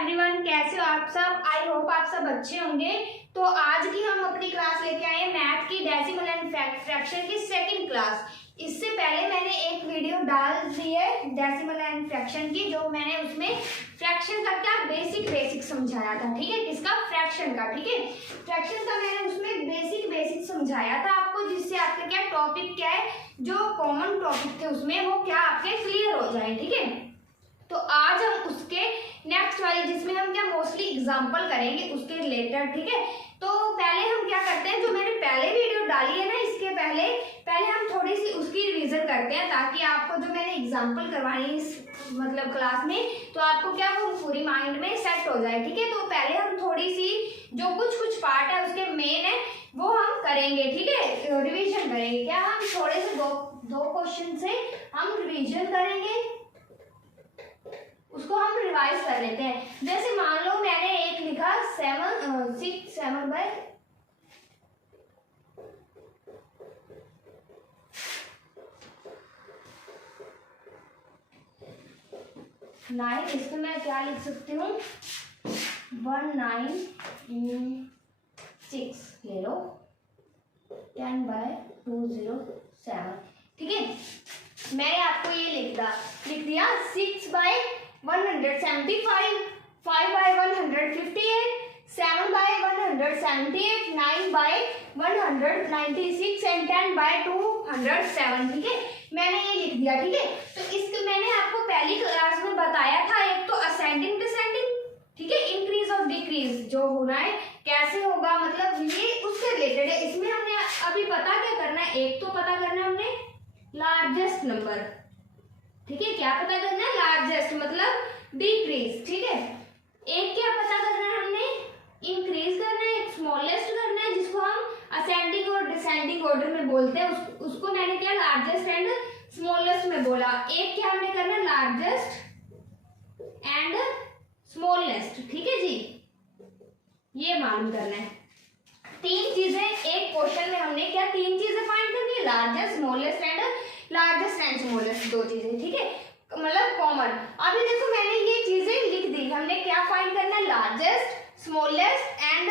Everyone, कैसे हो आप सब। आई होप आप सब अच्छे होंगे। तो आज की हम अपनी क्लास लेके आए हैं मैथ की डेसिमल एंड फ्रैक्शन की सेकंड क्लास। इससे पहले मैंने एक वीडियो डाल दी है डेसिमल एंड फ्रैक्शन की, जो मैंने उसमें फ्रैक्शन का क्या बेसिक समझाया था। ठीक है, किसका? फ्रैक्शन का। ठीक है, फ्रैक्शन का मैंने उसमें बेसिक समझाया था आपको, जिससे आपके क्या टॉपिक क्या है, जो कॉमन टॉपिक थे उसमें वो क्या आपके क्लियर हो जाए। ठीक है, तो आज हम उसके नेक्स्ट वाली, जिसमें हम क्या मोस्टली एग्जांपल करेंगे उसके रिलेटेड। ठीक है, तो पहले हम क्या करते हैं, जो मैंने पहले वीडियो डाली है ना, इसके पहले हम थोड़ी सी उसकी रिवीजन करते हैं, ताकि आपको जो मैंने एग्जांपल करवाई इस मतलब क्लास में, तो आपको क्या वो पूरी माइंड में सेट हो जाए। ठीक है, तो पहले हम थोड़ी सी जो कुछ पार्ट है उसके मेन है वो हम करेंगे। ठीक है, रिविजन करेंगे। क्या हम थोड़े से दो क्वेश्चन से हम रिविजन करेंगे, उसको हम रिवाइज कर लेते हैं। जैसे मान लो मैंने एक लिखा 7 बाय 9, इसको मैं क्या लिख सकती हूँ 19/6 ले लो 10/207। ठीक है, मैंने आपको ये लिख दिया 6/175, 5/158, 7/178, 9/196 एंड 10/207। ठीक है, मैंने ये लिख दिया। ठीक है, तो इसको मैंने आपको पहली क्लास में बताया था, एक तो असेंडिंग डिसेंडिंग, ठीक है, इंक्रीज और डिक्रीज जो होना है कैसे होगा, मतलब ये उससे रिलेटेड है। इसमें हमने अभी पता क्या करना है, एक तो पता करना है हमने लार्जेस्ट नंबर। ठीक है, क्या पता करना है? लार्जेस्ट मतलब डिक्रीज। ठीक है, एक क्या पता करना है हमने? इंक्रीज करना है, एक स्मॉलेस्ट करना है, जिसको हम असेंडिंग और डिसेंडिंग ऑर्डर में बोलते हैं। उसको मैंने क्या लार्जेस्ट एंड स्मॉलेस्ट में बोला। एक क्या हमने करना है? Largest and smallest. ठीक है जी, ये मालूम करना है। तीन चीजें एक क्वेश्चन में हमने क्या तीन चीजें फाइंड करनी है? लार्जेस्ट, स्मॉलेस्ट एंड स्मॉलेस्ट, दो चीजें। ठीक है, मतलब कॉमन। अभी देखो मैंने ये चीजें लिख दी, हमने क्या फाइंड करना है? Largest, smallest and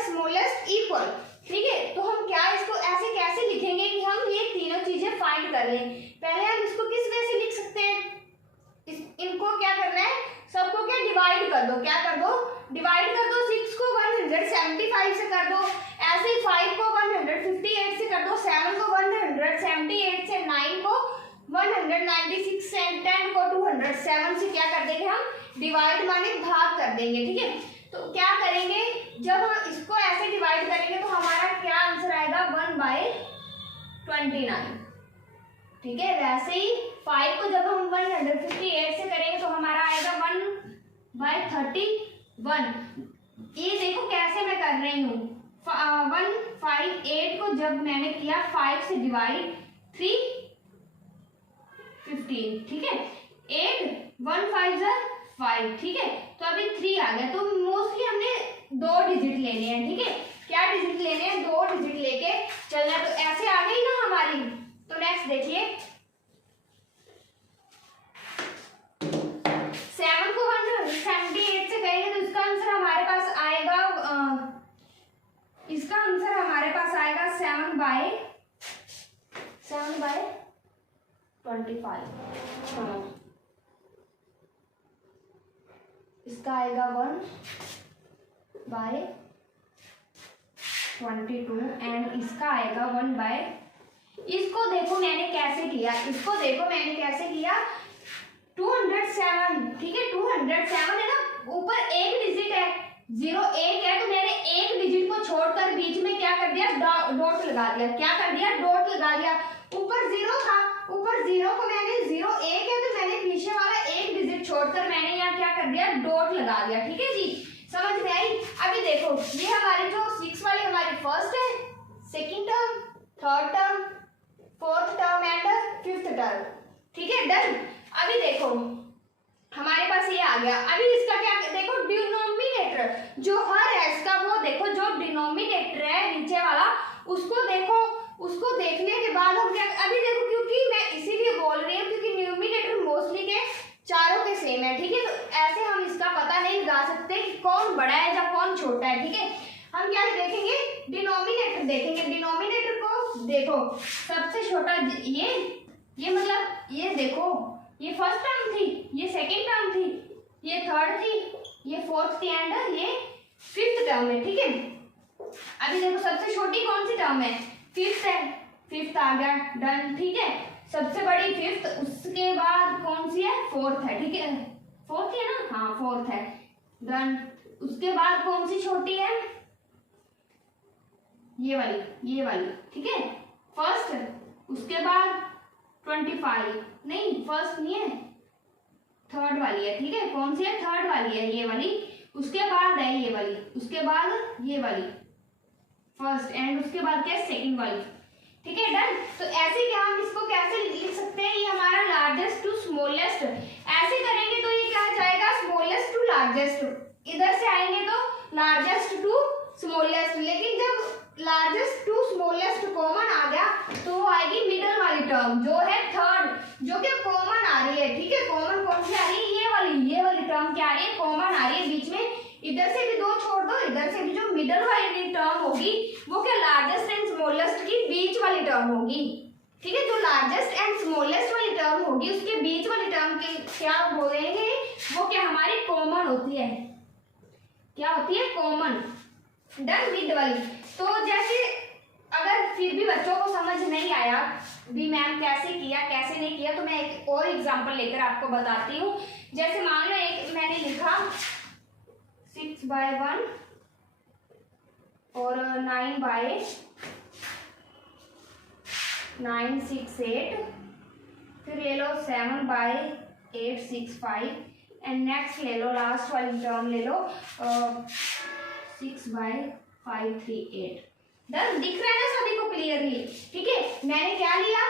smallest equal. ठीक है, तो हम क्या इसको ऐसे कैसे लिखेंगे कि हम ये तीनों चीजें फाइंड कर लें। पहले हम इसको किस वे से लिख सकते हैं? इनको क्या करना है? सबको क्या डिवाइड कर दो। क्या कर दो? डिवाइड कर दो। 6 को 175 से कर दो, ऐसे ही 5 को 158 से कर दो, 7 को 178 से, 9 को 196 से, 10 को 207 से क्या कर देंगे हम? डिवाइड माने भाग कर देंगे। ठीक है, तो क्या करेंगे, जब हम इसको ऐसे डिवाइड करेंगे तो हमारा क्या आंसर आएगा? 1/29। ठीक है, वैसे ही 5 को जब हम 158 से करेंगे तो हमारा आएगा 1/31। ये देखो कैसे मैं कर रही हूँ। 158 को जब मैंने किया 5 से डिवाइड, 3/15। ठीक है, 8 1 5 5। ठीक है, तो अभी 3 आ गया। तो मोस्टली हमने 2 डिजिट लेने हैं। ठीक है, क्या डिजिट लेने हैं? 2 डिजिट लेके चलना। तो ऐसे आ गई ना हमारी। तो नेक्स्ट देखिए, 7 को 178 से करेंगे तो इसका आंसर हमारे पास आएगा 7/25। इसका आएगा 1/22 एंड इसका आएगा 1/। इसको देखो मैंने कैसे किया, 207। ठीक है, 207 है ना, ऊपर एक डिजिट है, 0 1 है, तो मैंने एक डिजिट को छोड़कर बीच में क्या कर दिया? डॉट लगा दिया। क्या कर दिया? डॉट लगा दिया। ऊपर 0 था, ऊपर 0 को मैंने 0 1 है, तो मैंने पीछे वाला एक डिजिट छोड़कर मैंने यहाँ क्या कर दिया? डॉट लगा दिया। ठीक है जी, समझ में आई? अभी देखो ये हमारी जो 6 वाली हमारी फर्स्ट है, second term, third term, fourth term and fifth term. ठीक है, डन। अभी देखो हमारे पास ये आ गया। अभी इसका क्या देखो, डिनोमिनेटर जो हर है इसका, वो देखो जो डिनोमिनेटर है नीचे वाला, उसको देखो। उसको देखने के बाद हम क्या, अभी देखो क्योंकि मैं इसीलिए बोल रही हूँ क्योंकि न्यूमिनेटर मोस्टली के चारों के सेम है। ठीक है, तो ऐसे हम इसका पता नहीं लगा सकते हैं कि कौन बड़ा है या कौन छोटा है, ठीक है। हम क्या देखेंगे, डिनोमिनेटर देखेंगे। डिनोमिनेटर को देखो, सबसे छोटा ये मतलब ये देखो, ये फर्स्ट टर्म थी, ये सेकंड टर्म थी, ये थर्ड थी, ये फोर्थ थी एंड ये फिफ्थ टर्म है, ठीक है। अभी देखो सबसे छोटी कौन सी टर्म है, फिफ्थ है, फिफ्थ आ गया, डन, ठीक है। सबसे बड़ी फिफ्थ, उसके बाद कौन सी है, फोर्थ है, ठीक है, फोर्थ है ना, हाँ फोर्थ है, डन। उसके बाद कौन सी छोटी है, ये वाली, ठीक है, फर्स्ट। उसके बाद 25, नहीं फर्स्ट नहीं है, थर्ड वाली है, ठीक है। कौन सी है, थर्ड वाली है, ये वाली। उसके बाद है ये वाली, उसके बाद ये वाली फर्स्ट, एंड उसके बाद क्या है, सेकंड वाली, ठीक है, डन। तो ऐसे क्या हम इसको कैसे लिख सकते हैं, ये हमारा लार्जेस्ट टू स्मॉलेस्ट। ऐसे करेंगे तो ये क्या जाएगा, स्मॉलेस्ट टू लार्जेस्ट। इधर से आएंगे तो लार्जेस्ट टू स्मॉलेस्ट, लेकिन जब लार्जेस्ट टू स्मॉलेस्ट कॉमन आ गया तो वो आएगी मिडल वाली टर्म, जो है थर्ड, जो कि कॉमन आ रही है, ठीक है। कॉमन कौन सी आ रही है, ये वाली टर्म क्या आ रही है, कॉमन आ रही है बीच में। इधर से भी दो छोड़ दो, इधर से भी जो मिडल वाली टर्म होगी वो क्या लार्जेस्ट एंड स्मॉलेस्ट की बीच वाली टर्म होगी, ठीक है। जो लार्जेस्ट एंड स्मॉलेस्ट वाली टर्म होगी उसके बीच वाली टर्म के क्या बोलेंगे, वो क्या हमारी कॉमन होती है, क्या होती है, कॉमन, डन, मिड वाली। तो जैसे अगर फिर भी बच्चों को समझ नहीं आया भी मैम कैसे किया कैसे नहीं किया, तो मैं एक और एग्जांपल लेकर आपको बताती हूँ। जैसे मान लो एक मैंने लिखा 6/1 और 9/968, फिर ले लो 7/865 एंड नेक्स्ट ले लो, लास्ट वाली टर्म ले लो 6/538। डन, दिख रहा है ना सभी को क्लियरली, ठीक है। मैंने क्या लिया,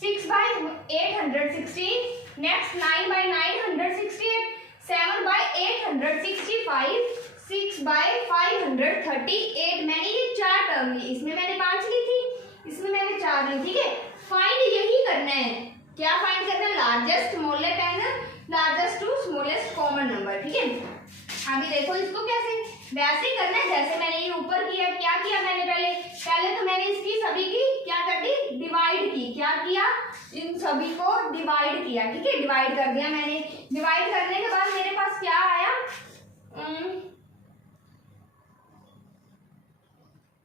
6/816, नेक्स्ट 9/968, 7/865, 6/538। मैंने ये 4 टर्म ली, इसमें मैंने 5 ली थी, इसमें मैंने 4 ली, ठीक है। फाइंड यही करना है, क्या फाइंड करना है, largest smallest and largest to smallest common number, ठीक है। अभी देखो इसको कैसे, वैसे ही करना है जैसे मैंने ये ऊपर किया। क्या किया मैंने, पहले तो मैंने इसकी सभी की क्या कर दी, डिवाइड की। क्या किया, इन सभी को डिवाइड किया, ठीक है, डिवाइड कर दिया मैंने। डिवाइड करने के बाद मेरे पास क्या आया,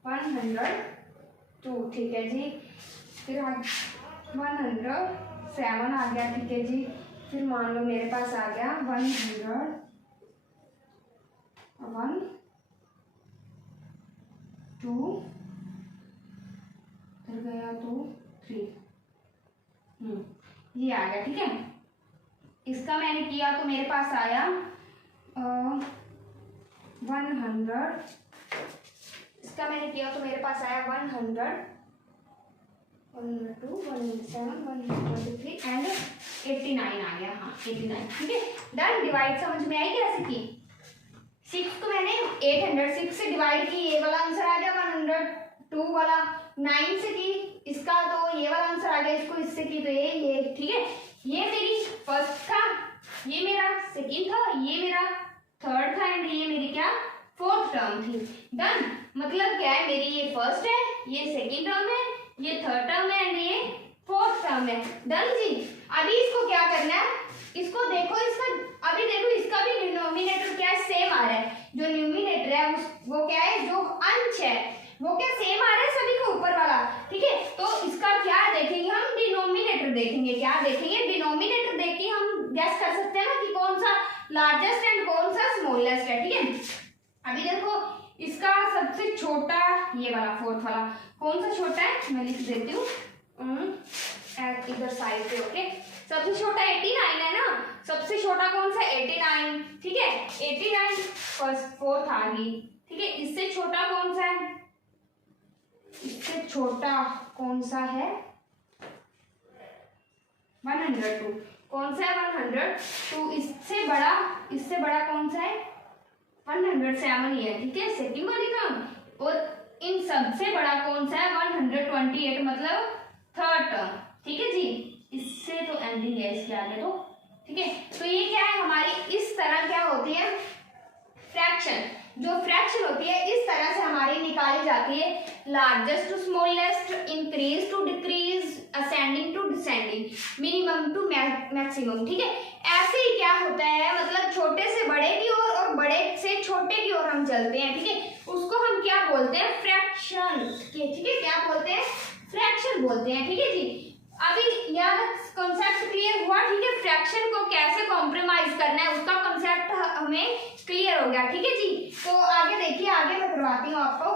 102, ठीक है जी। फिर 107 आ गया, ठीक है जी। फिर मान लो मेरे पास आ गया 101, 2, फिर गया 2, 3, ये आ गया, ठीक है। इसका मैंने किया तो मेरे पास आया 100, इसका मैंने किया तो मेरे पास आया 100, 102, 107, 123 एंड 89 आ गया, हाँ 89, ठीक है, डन। डिवाइड समझ में आई कैसे की, 6 को मैंने 806 से डिवाइड की, ये वाला आंसर आ गया 102 वाला। 9 से की, इसका तो ये वाला आंसर आ गया, इसको इससे की तो ये, ठीक है। ये मेरी फर्स्ट था, ये मेरा सेकंड था, ये मेरा थर्ड था एंड ये मेरी क्या फोर्थ टर्म थी, डन। मतलब क्या है, मेरी ये फर्स्ट है, ये सेकंड टर्म है, ये थर्ड टर्म है एंड ये फोर्थ टर्म है, डन जी। अभी इसको क्या करना है, इसको देखो, इसका अभी देखो इसका भी डिनोमिनेटर क्या है, सेम आ रहा है। जो न्यूमिनेटर है वो क्या है, जो अंश है वो क्या सेम आ रहा है सभी को, ऊपर वाला, ठीक है। तो इसका क्या देखेंगे हम, डिनोमिनेटर देखेंगे। क्या देखेंगे, डिनोमिनेटर देख के हम गैस कर सकते हैं ना कि कौन सा लार्जेस्ट एंड कौन सा स्मॉलेस्ट है, ठीक है। अभी देखो इसका सबसे छोटा ये वाला फोर्थ वाला कौन सा छोटा है, मैं लिख देती हूँ इधर साइड पे, ओके। सबसे छोटा 89 है ना, सबसे छोटा कौन सा 89, ठीक है। 89 फर्स्ट फोर्थ आ गई, ठीक है। इससे छोटा कौन सा है, इससे छोटा कौन सा है 102, कौन सा है 102। इससे बड़ा कौन सा है 107 ही है, ठीक है, सेकंड वाली टर्म। और इन सबसे बड़ा कौन सा है 128, मतलब थर्ड टर्म, ठीक है जी। इससे तो एंडिंग है इसके आगे तो, ठीक है। तो ये क्या है हमारी, इस तरह क्या होती होती है फ्रैक्शन, जो फ्रैक्शन होती है इस तरह से हमारी निकाली जाती है, largest to smallest, increase to decrease, ascending to descending, minimum to maximum. ठीक है, ऐसे ही क्या होता है, मतलब छोटे से बड़े की ओर और बड़े से छोटे की ओर हम चलते हैं। ठीक है, उसको हम क्या बोलते हैं, फ्रैक्शन। ठीक है, क्या बोलते हैं, फ्रैक्शन बोलते हैं। ठीक है जी, अभी यहाँ कॉन्सेप्ट क्लियर हुआ। ठीक है, फ्रैक्शन को कैसे कॉम्प्रोमाइज करना है उसका कॉन्सेप्ट हमें क्लियर हो गया। ठीक है जी, तो आगे देखिए, आगे मैं करवाती हूँ आपको।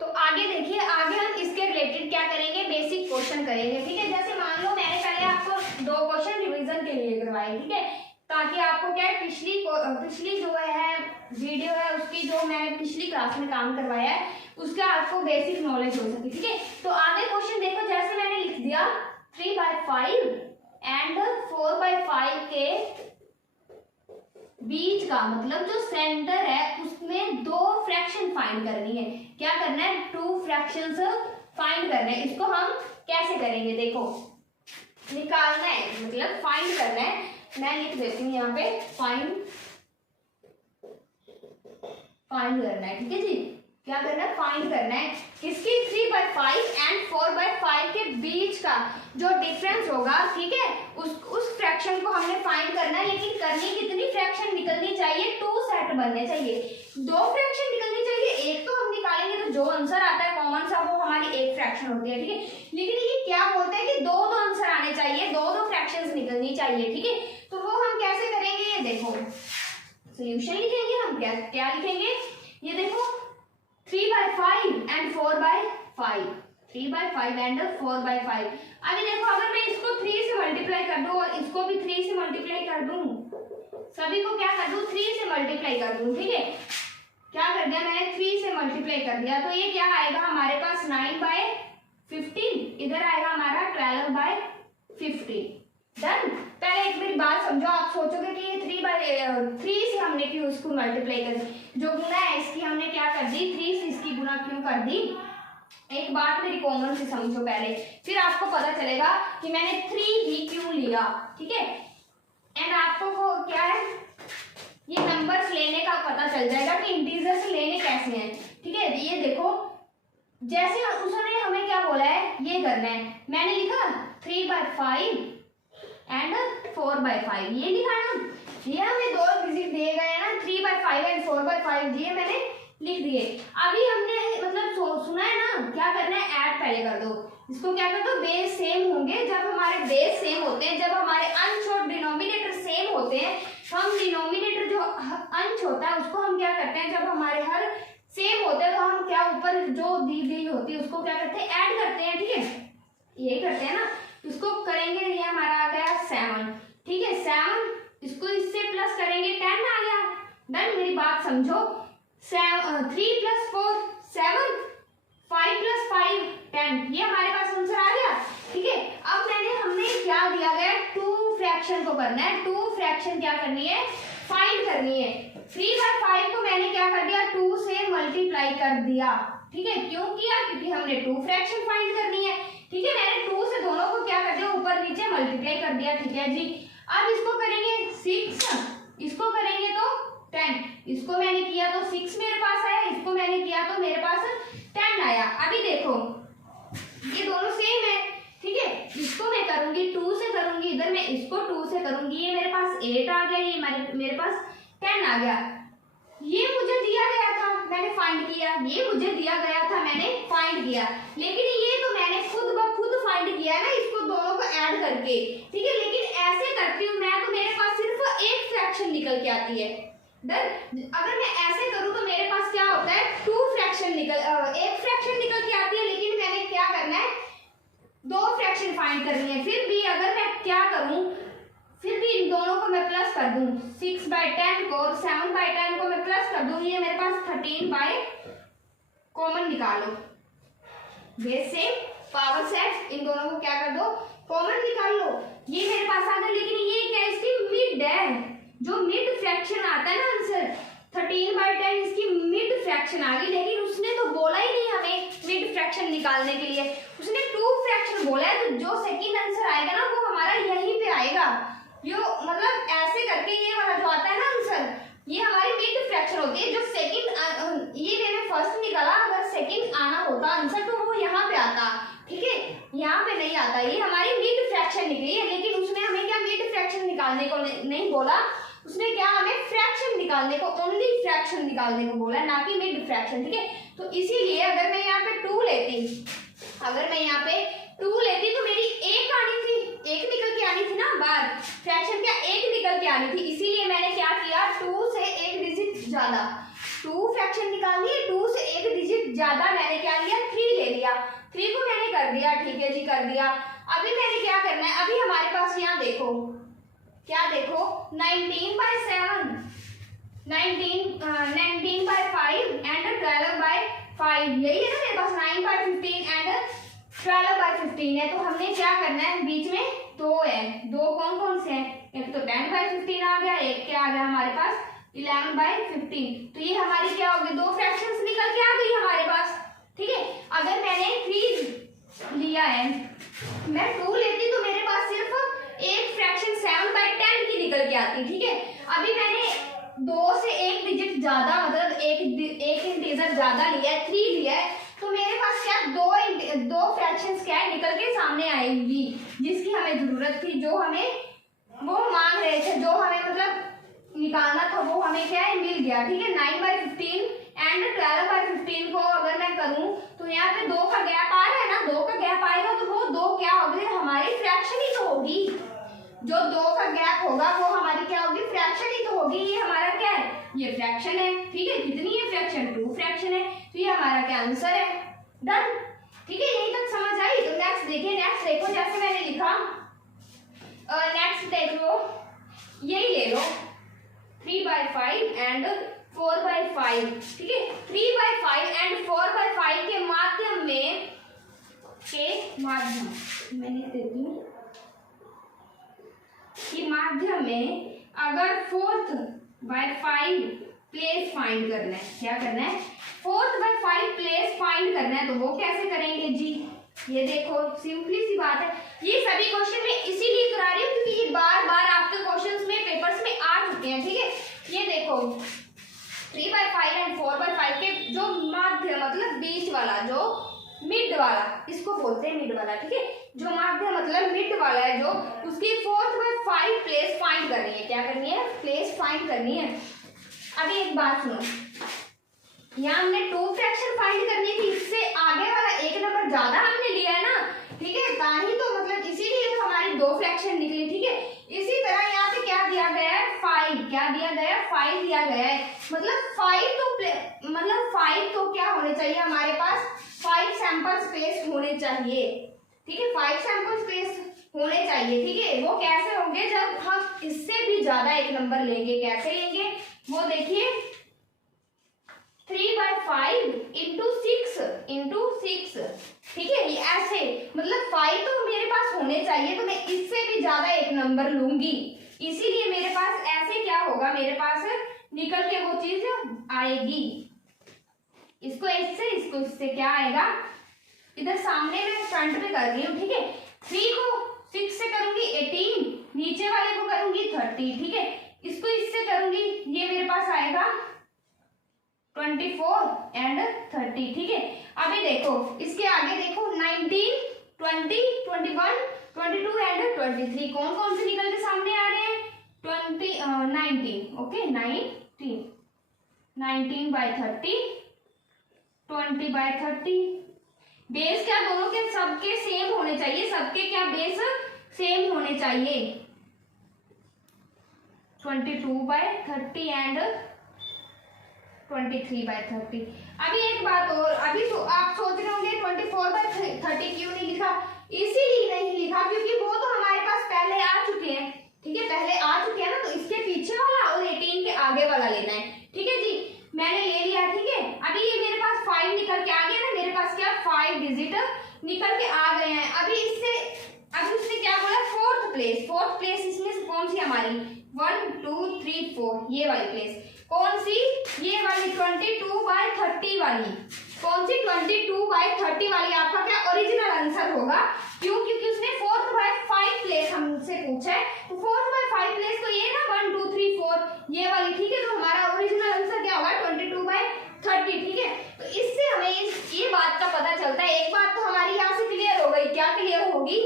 तो आगे देखिए, आगे हम इसके रिलेटेड क्या करेंगे, बेसिक क्वेश्चन करेंगे। ठीक है, जैसे मान लो मैंने पहले आपको 2 क्वेश्चन रिवीजन के लिए करवाए। ठीक है, ताकि आपको क्या है, पिछली जो है वीडियो है उसकी, जो मैंने पिछली क्लास में काम करवाया है उसका आपको बेसिक नॉलेज हो सके। ठीक है, तो आगे क्वेश्चन देखो, जैसे मैंने लिख दिया 3/5 एंड 4/5 के बीच का, मतलब जो सेंटर है उसमें 2 फ्रैक्शन फाइंड करनी है। क्या करना है, 2 फ्रैक्शंस फाइंड करना है। इसको हम कैसे करेंगे, देखो निकालना है, मतलब फाइंड करना है। मैं लिख देती हूँ यहाँ पे, फाइंड करना है। ठीक है जी, क्या करना है, फाइंड करना है किसकी, 3/5 एंड 4/5 के बीच का जो डिफरेंस होगा। ठीक है, उस फ्रैक्शन को हमने फाइंड करना है, लेकिन करनी कितनी फ्रैक्शन निकलनी चाहिए, 2 सेट बनने चाहिए, 2 फ्रैक्शन निकलनी चाहिए। एक तो हम निकालेंगे तो जो आंसर आता है कॉमन सा वो हमारी एक फ्रैक्शन होती है। ठीक है, लेकिन ये क्या बोलते हैं कि 2 आंसर आने चाहिए, 2 फ्रैक्शंस निकलनी चाहिए। ठीक है, तो वो हम कैसे करेंगे, ये देखो सोल्यूशन लिखेंगे हम। क्या लिखेंगे, ये देखो 3/5 एंड 4/5, 3/5 एंड 4/5। अभी देखो, अगर मैं इसको 3 से मल्टीप्लाई कर दूं और इसको भी 3 से मल्टीप्लाई कर दूं, सभी को क्या कर दूं, 3 से मल्टीप्लाई कर दूं। ठीक है, क्या कर दिया मैंने, 3 से मल्टीप्लाई कर दिया, तो ये क्या आएगा हमारे पास, 9/15, इधर आएगा हमारा 12/15। डन। पहले एक मेरी बात समझो, आप सोचोगे कि ये 3 से हमने क्यों इसको मल्टीप्लाई कर दी, जो गुना है इसकी हमने क्या कर दी, 3 से इसकी गुना क्यों कर दी। एक बात मेरी कॉमन से समझो पहले, फिर आपको पता चलेगा कि मैंने 3 ही क्यों लिया। ठीक है, एंड आपको वो क्या है, ये नंबर्स लेने का पता चल जाएगा कि इंटीजर्स लेने कैसे हैं। ठीक है, ये देखो, जैसे उसने हमें क्या बोला है, ये करना है, मैंने लिखा 3/5 एंड 4/5, ये लिखा ना, ये हमें 2 डिजिट दिए गए हैं ना, 3/5 एंड 4/5, ये मैंने लिख दिए। अभी हमने मतलब सुना है ना, क्या करना है, ऐड पहले कर दो, इसको क्या कर दो, बेस सेम होंगे। जब हमारे बेस सेम होते हैं, जब हमारे अंश और डिनोमिनेटर सेम होते हैं, हम डिनोमिनेटर जो अंश होता है उसको हम क्या करते हैं, जब हमारे हर सेम होते हैं तो हम क्या, ऊपर जो दी गई होती है उसको क्या करते हैं, ऐड करते हैं। ठीक है, यही करते हैं ना, इसको करेंगे, ये हमारा आ गया 7। ठीक है, 7, इसको इससे प्लस करेंगे 10 आ गया। डन, मेरी बात समझो, 3 + 4 7, 5 + 5 10, ये हमारे पास आंसर आ गया। ठीक है, अब हमने क्या दिया गया, 2 फ्रैक्शन को करना है, 2 फ्रैक्शन क्या करनी है, फाइंड करनी है। 3/5 को मैंने क्या कर दिया, 2 से मल्टीप्लाई कर दिया। ठीक है, क्यों किया, क्योंकि हमने 2 फ्रैक्शन फाइंड करनी है। ठीक है, मैंने 2 से दोनों को क्या कर दिया, ऊपर नीचे मल्टीप्लाई कर दिया। ठीक है जी, अब इसको करेंगे 6, इसको करेंगे तो 10, इसको मैंने किया तो 6 मेरे पास आया, इसको मैंने किया तो मेरे पास 10 आया। अभी देखो ये दोनों सेम है। ठीक है, इसको मैं करूंगी 2 से करूंगी, इधर मैं इसको 2 से करूंगी, ये मेरे पास 8 आ गया, ये मेरे पास 10 आ गया। ये मुझे दिया गया था, मैंने फाइंड किया, ये मुझे दिया गया था, मैंने फाइंड किया, लेकिन ये तो मैंने खुद ब खुद फाइंड किया ना, इसको दोनों को ऐड करके। ठीक है, लेकिन ऐसे करती हूँ मैं तो मेरे पास सिर्फ एक फ्रैक्शन निकल के आती है। अगर मैं ऐसे करूँ तो मेरे पास क्या होता है, 2 फ्रैक्शन एक फ्रैक्शन निकल के आती है, लेकिन मैंने क्या करना है, 2 फ्रैक्शन फाइंड करनी है। फिर भी अगर मैं क्या करूँ, फिर भी इन दोनों को मैं प्लस कर दूं, 6/10 को और 7/10 को मैं प्लस कर दूं, ये मेरे पास 13 कॉमन निकालो, बेस से पावर सेट, इन दोनों को क्या कर दो, कॉमन निकाल लो, ये मेरे पास आ गया। लेकिन ये क्या, इसकी मिड है, जो मिड फ्रैक्शन आता है ना आंसर, 13/10 इसकी मिड फ्रैक्शन आ गई, लेकिन उसने तो बोला ही नहीं हमें मिड फ्रैक्शन निकालने के लिए, उसने 2 फ्रैक्शन बोला है, तो जो सेकंड आंसर आएगा ना वो हमारा यहीं पे आएगा। होती है, जो सेकंड, ये मैंने फर्स्ट निकाला, अगर सेकंड आना होता आंसर तो वो यहाँ पे आता, ठीक है, यहाँ पे नहीं आता। ये हमारी मिड फ्रैक्शन निकली है, लेकिन उसने हमें क्या मिड फ्रैक्शन निकालने को नहीं बोला, उसने क्या हमें फ्रैक्शन निकालने को, ओनली फ्रैक्शन निकालने को बोला, ना कि मिड फ्रैक्शन, ठीक है। तो इसीलिए अगर मैं यहाँ पे 2 लेती, अगर मैं यहाँ पे 2 लेती तो मेरी एक आनी थी, एक निकल के आनी थी ना बाहर, फ्रैक्शन क्या एक निकल के आनी थी, इसीलिए मैंने क्या किया, 2 से एक डिजिट ज्यादा, 2 फ्रैक्शन निकालनी है, 2 से एक डिजिट ज्यादा मैंने क्या लिया, 3 ले लिया, 3 को मैंने कर दिया, ठीक है जी, कर दिया। अभी मैंने क्या करना है, अभी हमारे पास यहाँ देखो, क्या देखो, 19/7, 19/5 एंड 12/5, यही है ना मेरे पास, 9/15 एंड 12/15 है। तो हमने क्या करना है, बीच में 2 है, 2 कौन कौन से हैं, एक तो 10/15 आ गया, एक क्या आ गया हमारे पास 11/15, तो ये हमारी क्या होगी, 2 फ्रैक्शंस निकल के आ गई हमारे पास, ठीक है। अगर मैंने 3 लिया है, मैं 2 लेती तो मेरे पास सिर्फ एक फ्रैक्शन 7/10 की निकल के आती, ठीक है। अभी मैंने 2 से एक डिजिट ज्यादा, मतलब एक इंटीजर ज्यादा लिया है, 3 लिया है, तो मेरे पास क्या 2 फ्रैक्शंस क्या है निकल के सामने आएंगी, जिसकी हमें जरूरत थी, जो हमें वो मांग रहे थे, जो हमें मतलब निकालना था, वो हमें क्या है मिल गया, ठीक है। 9/15 एंड 12/15 को अगर मैं करूं तो यहाँ पे 2 का गैप आ रहा है ना, 2 का गैप आएगा तो वो 2 क्या होगी, हमारी फ्रैक्शन ही तो होगी, जो 2 का गैप होगा वो हमारी क्या होगी, फ्रैक्शन ही तो होगी। ये हमारा क्या है, ये फ्रैक्शन है, ठीक है। कितनी है फ्रैक्शन, 2 फ्रैक्शन है, तो ये हमारा क्या आंसर है, डन, ठीक है। यही तक समझ आई। तो नेक्स्ट देखिए, नेक्स्ट देखो, जैसे मैंने लिखा, नेक्स्ट देख लो, यही ले लो 3/5 एंड 4/5, ठीक है। 3/5 एंड 4/5 के माध्यम में, मैं लिख देती हूँ कि माध्यम में अगर 4/5 प्लेस फाइंड करना है, क्या करना है, 4/5 प्लेस फाइंड करना है, तो वो कैसे करेंगे जी, ये देखो सिंपली सी बात है। ये सभी क्वेश्चन मैं इसीलिए करा रही हूँ क्योंकि ये बार बार आपके क्वेश्चंस में पेपर्स में आ चुके हैं, ठीक है। ये देखो 3/5 एंड 4/5 के जो माध्य मतलब बीच वाला, जो मिड वाला, इसको बोलते हैं मिड वाला, ठीक है। जो माध्य मतलब मिड वाला है, जो उसकी 4/5 प्लेस फाइंड करनी है, क्या करनी है, प्लेस फाइंड करनी है। अभी एक बात सुनो, यहाँ हमने 2 फ्रैक्शन फाइंड करनी थी, इससे आगे वाला एक नंबर ज्यादा हमने लिया है ना, ठीक है, ताही तो मतलब इसीलिए तो हमारी 2 फ्रैक्शन निकली, ठीक है। इसी तरह यहाँ पे क्या दिया गया है, 5, क्या दिया गया है, 5 दिया गया है, मतलब 5 तो क्या होने चाहिए हमारे पास, 5 सैंपल स्पेस होने चाहिए, ठीक है, 5 सैंपल स्पेस होने चाहिए, ठीक है। वो कैसे होंगे, जब हम इससे भी ज्यादा एक नंबर लेंगे, कैसे लेंगे वो देखिए, 3/5 इंटू 6, ठीक है, ये ऐसे, मतलब 5 तो मेरे पास होने चाहिए, तो मैं इससे भी ज्यादा एक नंबर लूंगी, इसीलिए मेरे पास ऐसे क्या होगा, मेरे पास निकल के वो चीज आएगी, इसको इससे क्या आएगा, इधर सामने मैं फ्रंट पे कर रही हूँ, ठीक है। 3 को 6 से करूंगी 18, नीचे वाले को करूंगी 30, ठीक है, इसको इससे करूंगी, ये मेरे पास आएगा 24 एंड 30, ठीक है। अभी देखो इसके आगे देखो 19, 20, 21, 22 एंड 23 कौन कौन से निकल के सामने आ रहे हैं, 19, ओके, 19/30, 20/30, बेस क्या दोनों के सबके सेम होने चाहिए, सबके क्या बेस सेम होने चाहिए, 22/30 एंड 23/30। अभी एक बात और, अभी तो आप सोच रहे होंगे 24/30 क्यों नहीं लिखा, इसीलिए नहीं लिखा क्योंकि वो तो हमारे पास पहले आ चुके हैं, ठीक है, पहले आ चुके हैं ना, तो इसके पीछे वाला और 18 के आगे वाला लेना है, ठीक है जी, मैंने ले लिया, ठीक है। अभी ये मेरे पास 5 निकल के आ गया ना, मेरे पास क्या 5 डिजिट निकल के आ गए हैं। अभी उसने क्या बोला, 4th प्लेस, इसमें से कौन सी हमारी 1 2 3 4, ये वाली प्लेस कौन सी, ये वाली 22/30 वाली, कौन सी 22/30 वाली आपका क्या ओरिजिनल आंसर होगा, क्यों, क्योंकि उसने 4/5 प्लेस हमसे पूछा है, तो 4/5 प्लेस तो ये ना 1 2 3 4 ये वाली, ठीक है, तो हमारा ओरिजिनल आंसर क्या होगा पता चलता है। एक बात तो हमारी यहाँ से क्लियर हो गई, क्या क्लियर होगी,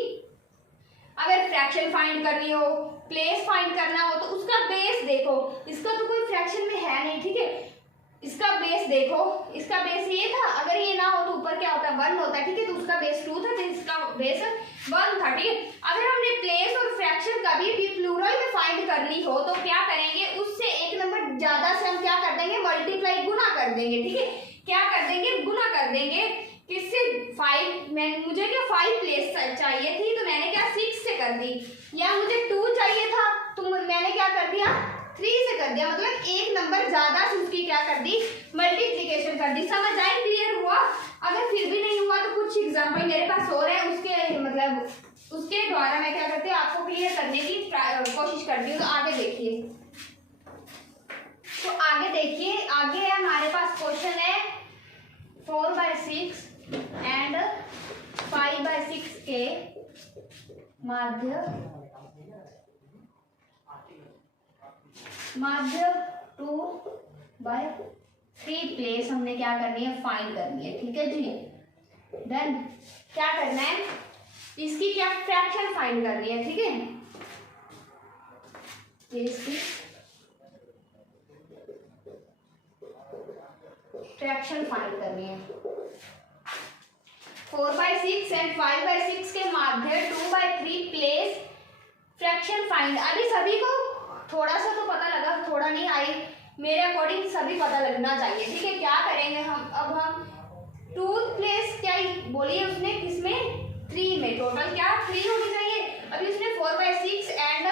अगर फ्रैक्शन फाइंड करनी हो, प्लेस फाइंड करना हो, तो उसका बेस देखो। इसका तो कोई फ्रैक्शन में है नहीं, ठीक है, इसका बेस देखो, इसका बेस ये था, अगर ये ना हो तो ऊपर क्या होता है 1 होता है, ठीक है, तो उसका बेस 2 था, तो इसका बेस 1 था, ठीक है। अगर हमने प्लेस और फ्रैक्शन कभी भी प्लूरल में फाइंड करनी हो तो क्या करेंगे, उससे एक नंबर ज्यादा से हम क्या कर देंगे, मल्टीप्लाई, गुना कर देंगे, ठीक है, क्या कर देंगे, गुना कर देंगे। किससे, 5, मुझे क्या 5 प्लेस चाहिए थी तो मैंने क्या 6 से कर दी, या मुझे 2 चाहिए था तो मैंने क्या कर दिया 3 से कर दिया, मतलब एक नंबर ज्यादा से उसकी क्या कर दी, मल्टीप्लिकेशन कर दी। समझ आए, क्लियर हुआ? अगर फिर भी नहीं हुआ तो कुछ एग्जांपल मेरे पास और है, उसके मतलब उसके द्वारा मैं क्या करती हूँ आपको क्लियर करने की कोशिश करती हूँ। तो आगे देखिए, तो आगे देखिए, आगे है हमारे पास क्वेश्चन है 4/6 एंड 5/6 के माध्य 2/3 प्लेस हमने क्या करनी है, फाइंड करनी है, ठीक है जी। देन क्या करना है, इसकी क्या फ्रैक्शन फाइंड करनी है, ठीक है, इसकी फ्रैक्शन फाइंड करनी है। 4/6 एंड 5/6 के माध्य 2/3 प्लेस फ्रैक्शन फाइंड। अभी सभी को थोड़ा सा तो पता लगा, थोड़ा नहीं आई, मेरे अकॉर्डिंग सभी पता लगना चाहिए, ठीक है। क्या करेंगे हम, अब हम 2 प्लेस क्या बोलिए उसने, किसमें 3 में, टोटल क्या 3 होनी चाहिए। अभी उसने 4/6 एंड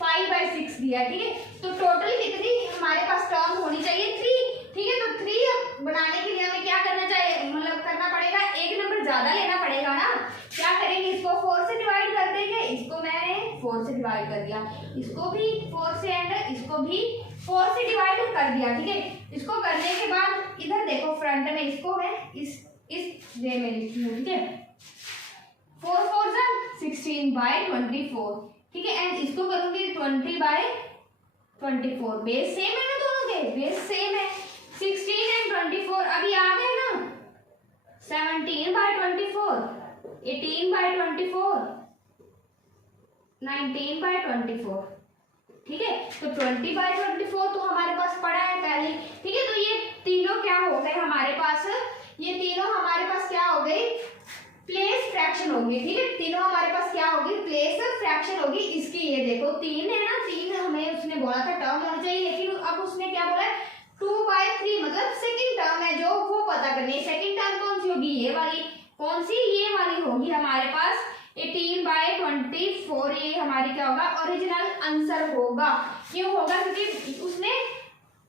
5/6 दिया, ठीक है, तो टोटल कितनी हमारे पास टर्म होनी चाहिए 3, ठीक है। तो 3 बनाने के लिए हमें क्या करना चाहिए, मतलब करना पड़ेगा, एक नंबर ज्यादा लेना पड़ेगा ना। क्या करेंगे, इसको 4 से डिवाइड कर देंगे, इसको मैंने 4 से डिवाइड कर दिया, इसको भी 4 से एंड इसको भी 4 से डिवाइड कर दिया, ठीक है। इसको करने के बाद इधर देखो फ्रंट में, इसको मैं इस वे में लिखती हूँ, ठीक है, 4 4 16/24, ठीक है, एंड इसको करूंगी 20/24। बेस सेम है ना, दोनों के बेस सेम है, 16 एंड 24 अभी आ गए ना, 17/24, 18/24, 19/24, ठीक है। तो 20/24 तो हमारे पास पड़ा है पहले, ठीक है। तो ये तीनों क्या हो गए हमारे पास, ये तीनों हमारे पास क्या हो गई, प्लेस फ्रैक्शन होगी, ठीक है, तीनों हमारे पास क्या होगी, प्लेस फ्रैक्शन होगी। इसकी ये देखो 3 है ना, 3 हमें उसने बोला था टर्म होनी चाहिए, लेकिन अब उसने क्या बोला है 2/3, मतलब सेकंड टर्म है जो वो पता करनी है। सेकंड टर्म कौन सी होगी, ये वाली, कौन सी, ये वाली होगी हमारे पास 18/24। ये हमारी क्या होगा, ओरिजिनल आंसर होगा। क्यों होगा, क्योंकि उसने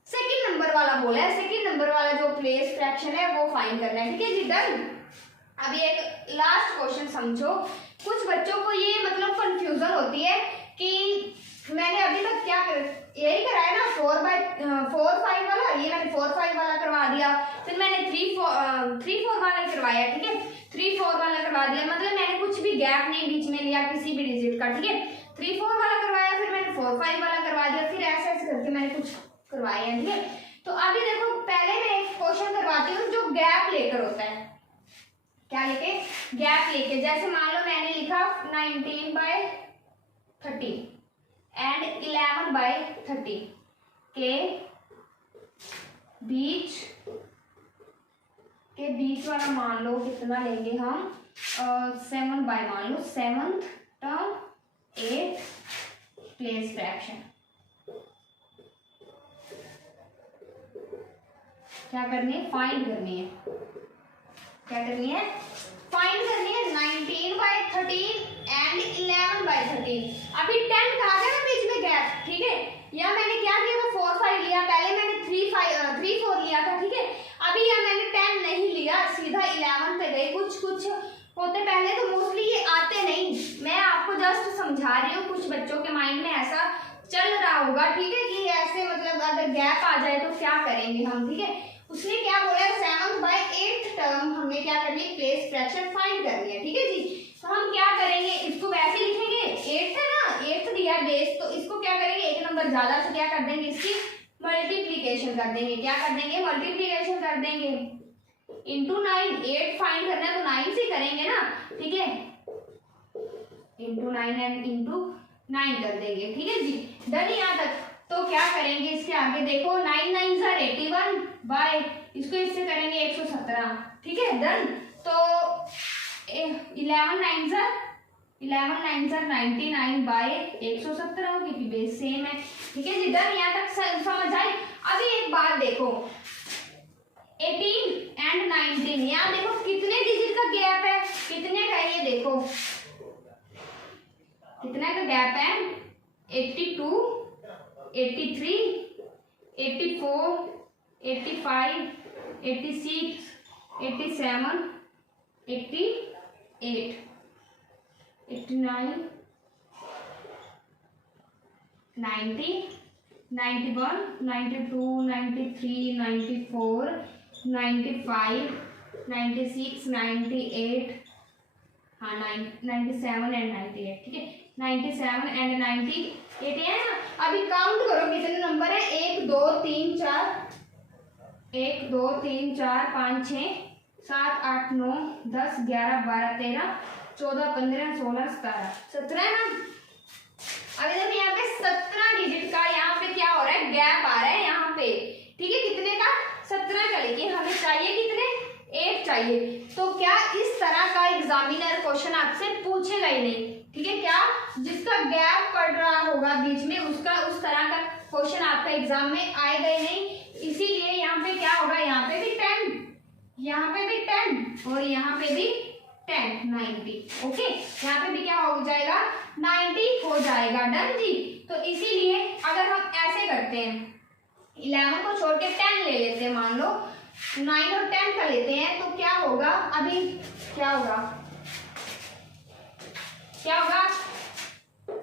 सेकंड नंबर वाला बोला है, सेकंड नंबर वाला जो प्लेस फ्रैक्शन है वो फाइंड करना है, ठीक है जी, डन। अभी एक लास्ट क्वेश्चन समझो। कुछ बच्चों को ये मतलब कंफ्यूजन होती है कि मैंने अभी तक क्या यही कराया ना 4/5 वाला, ये मैंने 4/5 वाला करवा दिया, फिर मैंने 3/4 वाला करवाया, ठीक है, 3/4 वाला करवा दिया, मतलब मैंने कुछ भी गैप नहीं बीच में लिया किसी भी डिजिट का, ठीक है। 3/4 वाला करवाया, फिर मैंने 4/5 वाला करवा दिया, फिर ऐसे ऐसे करके मैंने कुछ करवाया, ठीक है। तो अभी देखो पहले मैं एक क्वेश्चन करवाती हूँ जो गैप लेकर होता है, क्या लेके, गैप लेके। जैसे मान लो मैंने लिखा 19/30 एंड 11/30 के बीच वाला मान लो कितना लेंगे हम, 7 मान लो, 7th टर्म 8 प्लेस फ्रैक्शन। क्या करनी है, फाइंड करनी है, क्या करनी है, फाइंड करनी है 19/13 एंड 11/13। अभी 10 का आ गया ना बीच में गैप, ठीक है, या मैंने क्या किया था 4/5 लिया, पहले मैंने 3/4 लिया था, ठीक है। अभी या मैंने 10 नहीं लिया, सीधा 11 पे गई। कुछ होते पहले तो मोस्टली ये आते नहीं, मैं आपको जस्ट समझा रही हूँ, कुछ बच्चों के माइंड में ऐसा चल रहा होगा, ठीक है, कि ऐसे मतलब अगर गैप आ जाए तो क्या करेंगे हम, ठीक है। उसने क्या बोला है 7/8 टर्म हमने क्या करनी है, प्लेस फ्रैक्शन फाइंड करनी है, ठीक है जी। तो हम क्या करेंगे, इसको वैसे लिखेंगे, 8 है ना, 8 दिया है बेस, तो इसको क्या करेंगे, एक नंबर ज्यादा से क्या कर देंगे, इसकी मल्टीप्लीकेशन कर देंगे, क्या कर देंगे, मल्टीप्लीकेशन कर देंगे। इंटू 9, 8 फाइंड करना है तो 9 से करेंगे ना, ठीक है, इंटू 9 एंड इंटू 9 कर देंगे, ठीक है जी। डन यहाँ तक। तो क्या करेंगे इसके आगे, देखो 9 9 ज़ा 81 बाय, इसको इससे करेंगे 117, ठीक है। डन। तो 11 9 ज़ा 99 बाय 117, क्योंकि बेस सेम है, ठीक है जी। डन। यहाँ तक समझ आई। अभी एक बात देखो, 18 एंड 19, यहाँ देखो कितने डिजिट का गैप है, कितने का है ये देखो, कितने का गैप है, 82, 83, 84, 85, 86, 87, 88, 89, 90, 91, 92, 93, 94, 95, 96, 98, हाँ 97 एंड 98, ठीक है, 97 एंड 98 है ना। अभी काउंट करो कितने नंबर है, 1 2 3 4, 1 2 3 4 5 6 7 8 9 10 11 12 13 14 15 16 17 17 है ना। अभी देखो यहाँ पे 17 डिजिट का यहाँ पे क्या हो रहा है, गैप आ रहा है यहाँ पे, ठीक है, कितने का, 17 का, लेकिन हमें चाहिए कितने, 8 चाहिए। तो क्या इस तरह का एग्जामिनर क्वेश्चन आपसे पूछेगा ही नहीं, ठीक है, क्या जिसका गैप पड़ रहा होगा बीच में उसका उस तरह का क्वेश्चन आपका एग्जाम में आएगा ही नहीं। इसीलिए यहाँ पे क्या होगा, यहाँ पे भी 10, यहाँ पे भी 10 और यहाँ पे भी 10, 90, ओके, यहाँ पे भी क्या हो जाएगा, 90 हो जाएगा। डन जी। तो इसीलिए अगर हम ऐसे करते हैं, 11 को छोड़ के 10 ले लेते हैं, मान लो 9 और 10 का लेते हैं, तो क्या होगा, अभी क्या होगा, क्या होगा,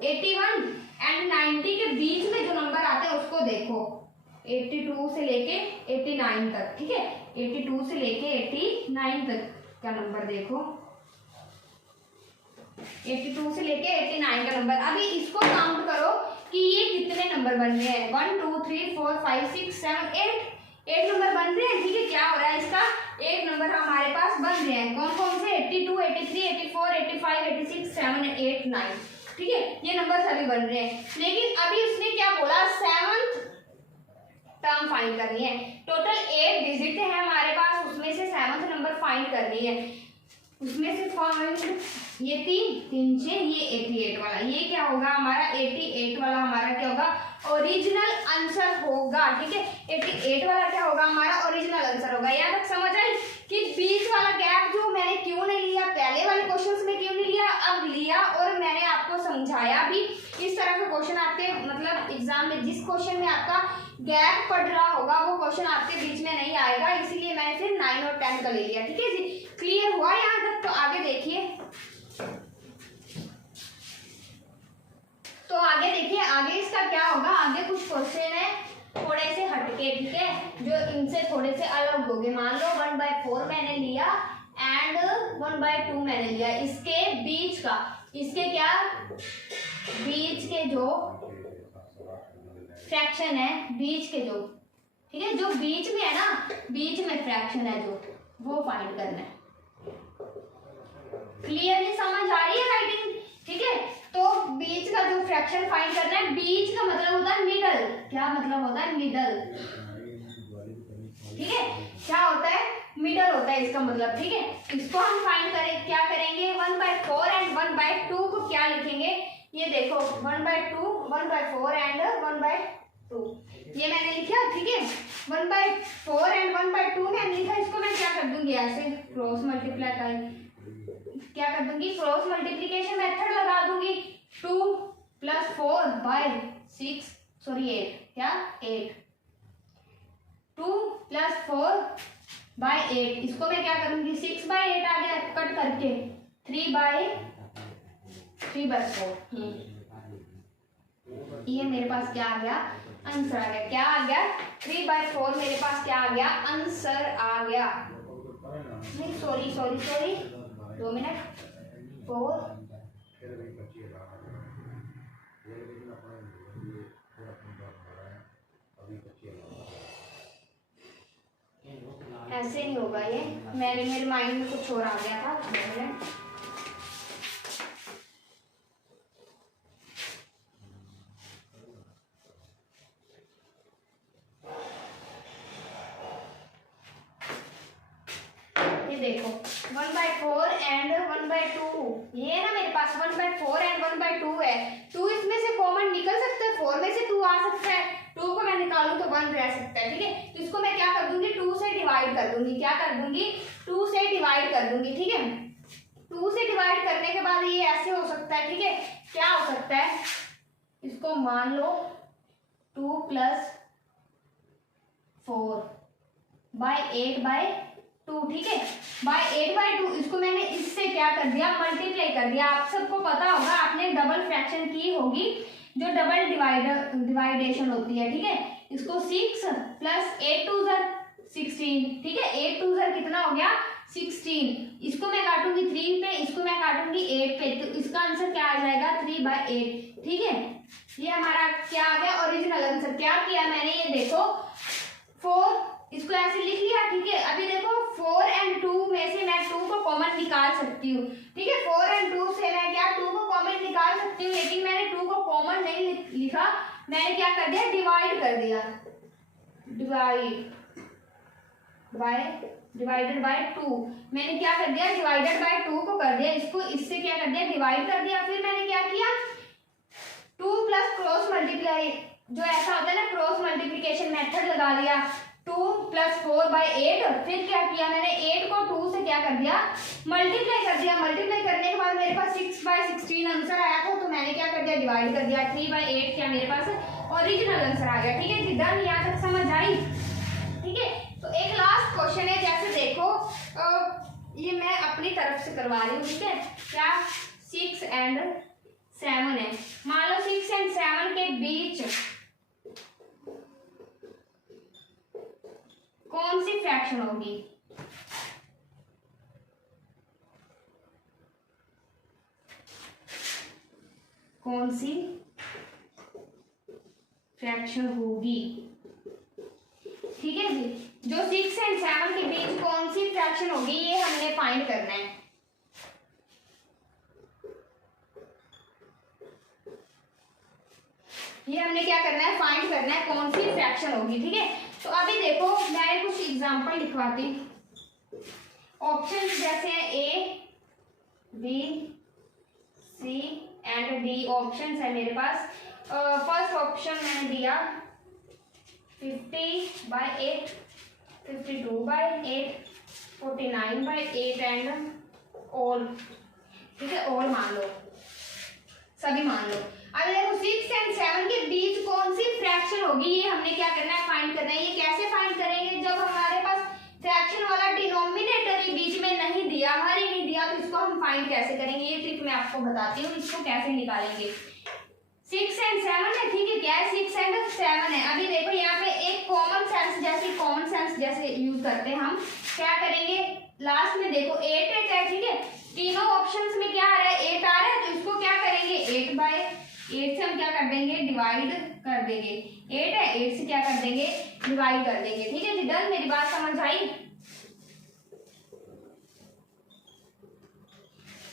81 एंड 90 के बीच में जो नंबर आते हैं उसको देखो, 82 से लेके 89 तक, ठीक है, 82 से लेके 89 तक का नंबर देखो, 82 से लेके 89 का नंबर। अभी इसको काउंट करो कि ये कितने नंबर बन रहे हैं, 1 2 3 4 5 6 7 8 नंबर बन रहे हैं, ठीक है। क्या हो रहा है, इसका 8 नंबर हमारे पास बन रहे हैं, कौन कौन से, 82 83 84 85 86 7 8 9, ठीक है, ये नंबर सभी बन रहे हैं। लेकिन अभी उसने क्या बोला, 7th टर्म फाइंड करनी है, टोटल 8 डिजिट है हमारे पास, उसमें से 7th नंबर फाइंड करनी है, उसमें से फाइंड, ये 3 6 ये 88 वाला, ये क्या होगा हमारा, 88 वाला हमारा क्या होगा, ओरिजिनल आंसर होगा, ठीक है, 88 वाला क्या होगा हमारा, ओरिजिनल आंसर होगा। यहाँ तक समझ आई कि बीच वाला गैप जो मैंने क्यों नहीं लिया, पहले वाले क्वेश्चंस में क्यों नहीं लिया, अब लिया, और मैंने आपको समझाया भी। इस तरह का क्वेश्चन आपके मतलब एग्जाम में, जिस क्वेश्चन में आपका गैप पड़ रहा होगा वो क्वेश्चन आपके बीच में नहीं आएगा, इसीलिए मैंने फिर 9 और 10 का ले लिया, ठीक है जी। क्लियर हुआ यहाँ तक? तो आगे देखिए, तो आगे देखिए, आगे इसका क्या होगा, आगे कुछ क्वेश्चन है थोड़े से हटके, ठीक है, जो इनसे थोड़े से अलग होंगे। मान लो 1/4 मैंने लिया एंड 1/2 मैंने लिया, इसके बीच का, इसके क्या बीच के जो फ्रैक्शन है, बीच के जो, ठीक है, जो बीच में है ना, बीच में फ्रैक्शन है जो, वो फाइंड करना है। क्लियरली समझ आ रही है राइटिंग, ठीक है। तो बीच का जो फ्रैक्शन फाइंड करना है, बीच का मतलब होता है मिडल, क्या मतलब होता है, मिडल, ठीक है, क्या होता है, मिडल होता है इसका मतलब, ठीक है। इसको हम फाइंड करें, क्या करेंगे, 1/4 एंड 1/2 को क्या लिखेंगे, ये देखो 1/2 1/4 एंड 1/2, ये मैंने लिखा, ठीक है, 1/4 एंड 1/2 मैंने लिखा, इसको मैं क्या कर दूंगी, ऐसे क्रॉस मल्टीप्लाई, क्या कर दूंगी, क्रॉस मल्टीप्लिकेशन मेथड लगा दूंगी, 2 + 4 / 6 सॉरी 8, क्या 8, 2 + 4 / 8, इसको मैं क्या करूंगी, 6/8 आ गया कट करके, 3/4, ये मेरे पास क्या आ गया, आंसर आ गया, क्या आ गया, 3/4 मेरे पास क्या आ गया, आंसर आ गया, नहीं सॉरी 2 मिनट, 4 ऐसे ऐसे नहीं होगा ये, मेरे माइंड में कुछ और आ गया था। देखो 1/4 एंड 1/2, ये ना मेरे पास 1/4 एंड 1/2 है। 2 इसमें से कॉमन निकल सकता है, 4 में से 2 आ सकता है, 2 को मैं निकालूं तो 1 रह सकता है। ठीक है, तो इसको मैं क्या कर दूंगी, 2 से डिवाइड कर दूंगी। क्या कर दूंगी, 2 से डिवाइड कर दूंगी। ठीक है, 2 से डिवाइड करने के बाद ये ऐसे हो सकता है। ठीक है, क्या हो सकता है, इसको मान लो 2 + 4/8/2। ठीक है, /8/2 इसको मैंने इससे क्या कर दिया, मल्टीप्लाई कर दिया। आप सबको पता होगा, आपने डबल फ्रैक्शन की होगी, जो डबल डिवाइडेशन होती है। ठीक है, इसको 6 + 8 2 16। ठीक है, 8 2 कितना हो गया, 16। इसको मैं काटूंगी 3 पे, इसको मैं काटूंगी 8 पे, तो इसका आंसर क्या आ जाएगा, 3/8। ठीक है, ये हमारा क्या आ गया, ओरिजिनल आंसर। क्या किया मैंने, ये देखो 4, इसको ऐसे लिख लिया। ठीक है, अभी देखो 4 और 2 में से मैं 2 को कॉमन निकाल सकती हूँ। ठीक है, 4 और 2 से मैं क्या 2 को कॉमन निकाल सकती हूँ, लेकिन मैंने 2 को कॉमन नहीं लिखा, मैंने क्या कर दिया, डिवाइड कर दिया। डिवाइडेड बाय 2, मैंने क्या कर दिया, डिवाइडेड बाय 2 को कर दिया, इसको इससे क्या कर दिया, डिवाइड कर दिया। फिर मैंने क्या किया, 2 + क्रॉस मल्टीप्लाई, जो ऐसा होता है ना, क्रॉस मल्टीप्लिकेशन मेथड लगा लिया। 2 + 4/8, फिर क्या किया मैंने, 8 को 2 से क्या कर दिया, मल्टीप्लाई कर दिया। मल्टीप्लाई करने के बाद मेरे पास 6/16 आंसर आया था, तो मैंने क्या कर दिया, डिवाइड कर दिया। 3/8 क्या मेरे पास ओरिजिनल आंसर आ गया। ठीक है, जितना यहाँ तक समझ आई। ठीक है, तो एक लास्ट क्वेश्चन है, जैसे देखो ये मैं अपनी तरफ से करवा रही हूँ। ठीक है, क्या 6 और 7 है, मान लो 6 और 7 के बीच कौन सी फ्रैक्शन होगी, कौन सी फ्रैक्शन होगी। ठीक है जी, जो 6 और 7 के बीच कौन सी फ्रैक्शन होगी, ये हमने फाइंड करना है। ये हमने क्या करना है, फाइंड करना है कौन सी फ्रैक्शन होगी। ठीक है, तो अभी देखो मैं कुछ एग्जांपल लिखवाती। ऑप्शंस जैसे हैं A, B, C and D options है मेरे पास। फर्स्ट ऑप्शन मैंने दिया 50/8, 52/8, 49/8 एंड ऑल। ठीक है, ऑल मान लो, सभी मान लो। अब देखो 6 और 7 के बीच कौन सी फ्रैक्शन होगी, ये हमने क्या करना है, फाइंड करना है। ये कैसे फाइंड करेंगे, जब हमारे पास फ्रैक्शन वाला डिनोमिनेटर ही बीच में नहीं दिया, हर ही नहीं दिया, तो इसको हम फाइंड कैसे करेंगे, ये ट्रिक मैं आपको बताती हूँ, इसको कैसे निकालेंगे। 6 और 7 है। ठीक है, क्या है, 6 और 7 है। अभी देखो यहाँ पे एक कॉमन सेंस जैसे यूज करते हैं, हम क्या करेंगे, लास्ट में देखो 8 है। ठीक है, तीनों ऑप्शंस में क्या आ रहा है, 8 आ रहा है, तो इसको क्या करेंगे, 8/8 से हम क्या कर देंगे, डिवाइड कर देंगे। 8 है, 8 से क्या कर देंगे, डिवाइड कर देंगे। ठीक है जी, डन, मेरी बात समझ आई।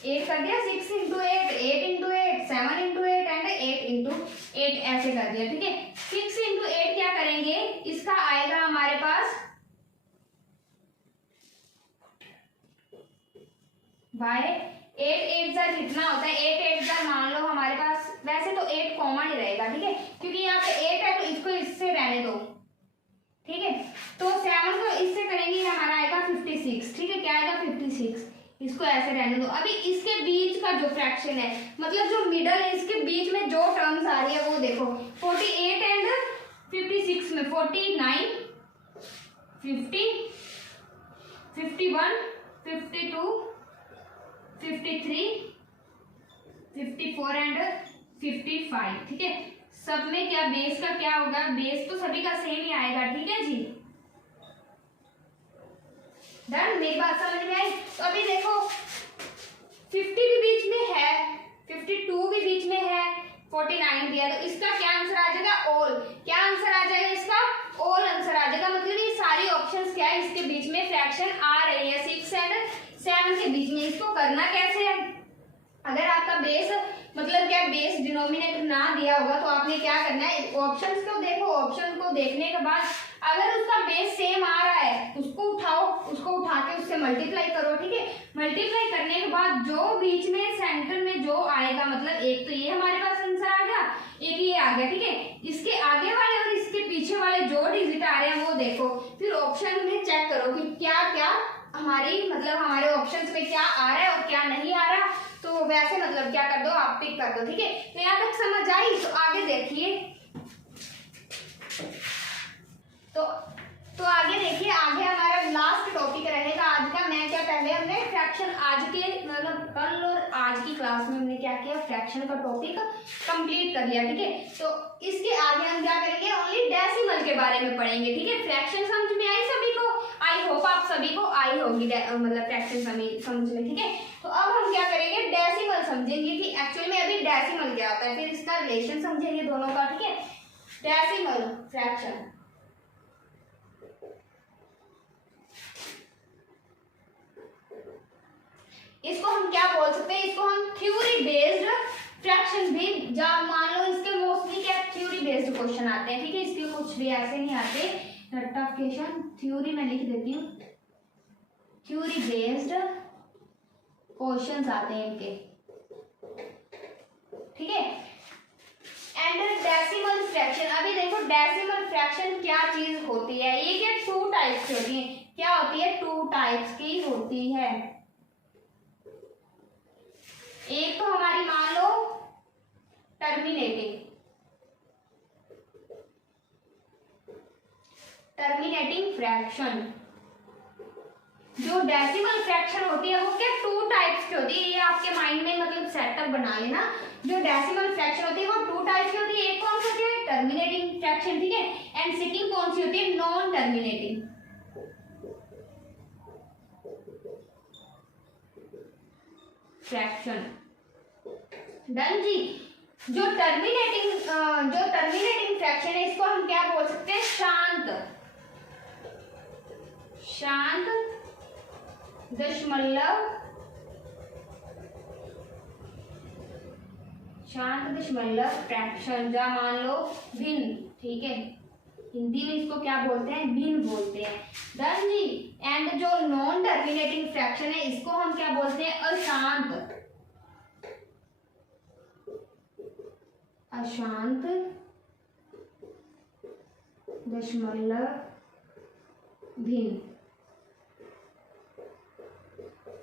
8 कर दिया, 6 × 8, 8 × 8, 7 × 8 एंड 8 × 8 ऐसे कर दिया। ठीक है, 6 × 8 क्या करेंगे, इसका आएगा हमारे पास बाय 8 8 कितना होता है, 8 8 मान लो हमारे पास, वैसे तो 8 कॉमन ही रहेगा। ठीक है, क्योंकि यहाँ पे 8 है, तो इसको इससे रहने दो। ठीक है, तो 7 को इससे करेंगे, हमारा आएगा 56। ठीक है, क्या आएगा, 56, इसको ऐसे रहने दो। अभी इसके बीच का जो फ्रैक्शन है, मतलब जो मिडल है, इसके बीच में जो टर्म्स आ रही है वो देखो, 48 एंड 56 में 49, 50, 51, 52, 53, 54 एंड 55। ठीक है, सब में क्या बेस का क्या होगा, बेस तो सभी का सेम ही आएगा। ठीक है जी, डन, मेरी बात समझ में आई। तो अभी देखो 50 भी बीच में है, 52 भी बीच में है, 49 भी है, तो इसका क्या आंसर आ जाएगा, ऑल। क्या आंसर आ जाएगा इसका, ऑल आंसर आ जाएगा। मतलब ये सारी ऑप्शंस क्या है, इसके बीच में फ्रैक्शन आ रही है 6 एंड 7 के बीच में, इसको करना कैसे है? अगर आपका बेस मतलब क्या बेस डिनोमिनेटर ना दिया होगा तो आपने क्या करना है, ऑप्शंस को देखो, ऑप्शन को देखने के बाद अगर उसका बेस सेम आ रहा है उसको उठाओ, उसको उठा के उससे मल्टीप्लाई करो, ठीक है। मल्टीप्लाई करने के बाद जो बीच में सेंटर में जो आएगा, मतलब एक तो ये हमारे पास आंसर आ गया, एक ये आ गया, ठीक है। इसके आगे वाले और इसके पीछे वाले जो डिजिट आ रहे हैं वो देखो, फिर ऑप्शन में चेक करो कि क्या क्या हमारी मतलब हमारे ऑप्शंस में क्या आ रहा है और क्या नहीं आ रहा, तो वैसे मतलब क्या कर दो, आप टिक कर दो, ठीक है। तो यहाँ तक समझ आई, तो आगे देखिए, तो आगे देखिए, आगे हमारा लास्ट टॉपिक रहेगा आज का। मैं क्या पहले हमने फ्रैक्शन आज के मतलब कल और आज की क्लास में हमने क्या किया, फ्रैक्शन का टॉपिक कंप्लीट कर लिया, ठीक है। तो इसके आगे हम क्या करेंगे, ओनली डेसिमल के बारे में पढ़ेंगे, ठीक है। फ्रैक्शन समझ में आई सभी को? आई होप आप सभी को आई होगी मतलब फ्रैक्शन समझ में, ठीक है। तो अब हम क्या करेंगे, डेसिमल समझेंगे कि एक्चुअल में अभी डेसिमल क्या होता है, फिर इसका रिलेशन समझेंगे दोनों का, ठीक है। डेसिमल फ्रैक्शन, इसको हम क्या बोल सकते हैं, इसको हम थ्योरी बेस्ड फ्रैक्शन भी, जब मान लो इसके मोस्टली क्या थ्योरी बेस्ड क्वेश्चन आते हैं, ठीक है। इसके कुछ भी ऐसे नहीं आते रट्टाफिकेशन, थ्योरी में लिख देती हूँ, थ्योरी बेस्ड क्वेश्चंस आते हैं इनके, ठीक है। एंड डेसिमल फ्रैक्शन, अभी देखो डेसिमल फ्रैक्शन क्या चीज होती है, ये क्या 2 टाइप्स की होती है, क्या होती है, 2 टाइप्स की होती है। एक तो हमारी मान लो टर्मिनेटिंग फ्रैक्शन, जो डेसिमल फ्रैक्शन होती है वो क्या 2 टाइप्स की होती है, ये आपके माइंड में मतलब सेटअप बना लेना। जो डेसिमल फ्रैक्शन होती है वो 2 टाइप्स की होती है, एक कौन सी होती है, टर्मिनेटिंग फ्रैक्शन, ठीक है। एंड सेकंड कौन सी होती है, नॉन टर्मिनेटिंग फ्रैक्शन। डन जी। जो टर्मिनेटिंग फ्रैक्शन है इसको हम क्या बोल सकते हैं, शांत दशमलव फ्रैक्शन, या मान लो भिन्न, ठीक है। हिंदी में इसको क्या बोलते हैं, भिन्न बोलते हैं। डन जी। एंड जो नॉन टर्मिनेटिंग फ्रैक्शन है इसको हम क्या बोलते हैं, अशांत दशमलव भिन्न,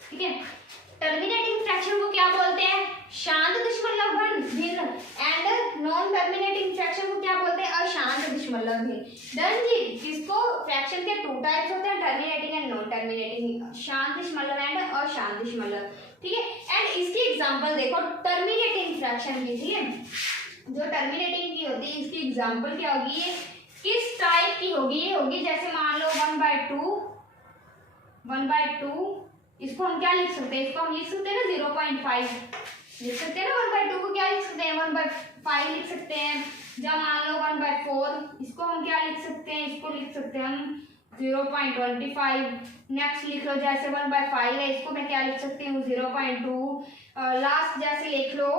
ठीक है। टर्मिनेटिंग फ्रैक्शन को क्या बोलते हैं, शांत दशमलव भिन्न, एंड नॉन टर्मिनेटिंग फ्रैक्शन को क्या बोलते हैं, अशांत दशमलव भिन्न। डन जी। जिसको फ्रैक्शन के 2 टाइप्स होते हैं, टर्मिनेटिंग एंड नॉन टर्मिनेटिंग, शांत दशमलव एंड अशांत दशमलव, ठीक है। एंड इसकी एग्जांपल देखो, टर्मिनेटिंग फ्रैक्शन की, ठीक है। जो टर्मिनेटिंग की होती है इसकी एग्जांपल क्या होगी, ये किस टाइप की होगी, ये होगी जैसे मान लो 1/2, इसको हम क्या लिख सकते हैं, इसको हम लिख सकते हैं ना 0.5 लिख सकते हैं ना, 1/2 को क्या लिख सकते हैं, 1/5 लिख सकते हैं। जब मान लो 1/4, इसको हम क्या लिख सकते हैं, इसको लिख सकते हैं हम 0.25। नेक्स्ट लिख लो जैसे 1/5 है, इसको मैं क्या लिख सकती हूँ 0.2। लास्ट जैसे लिख लो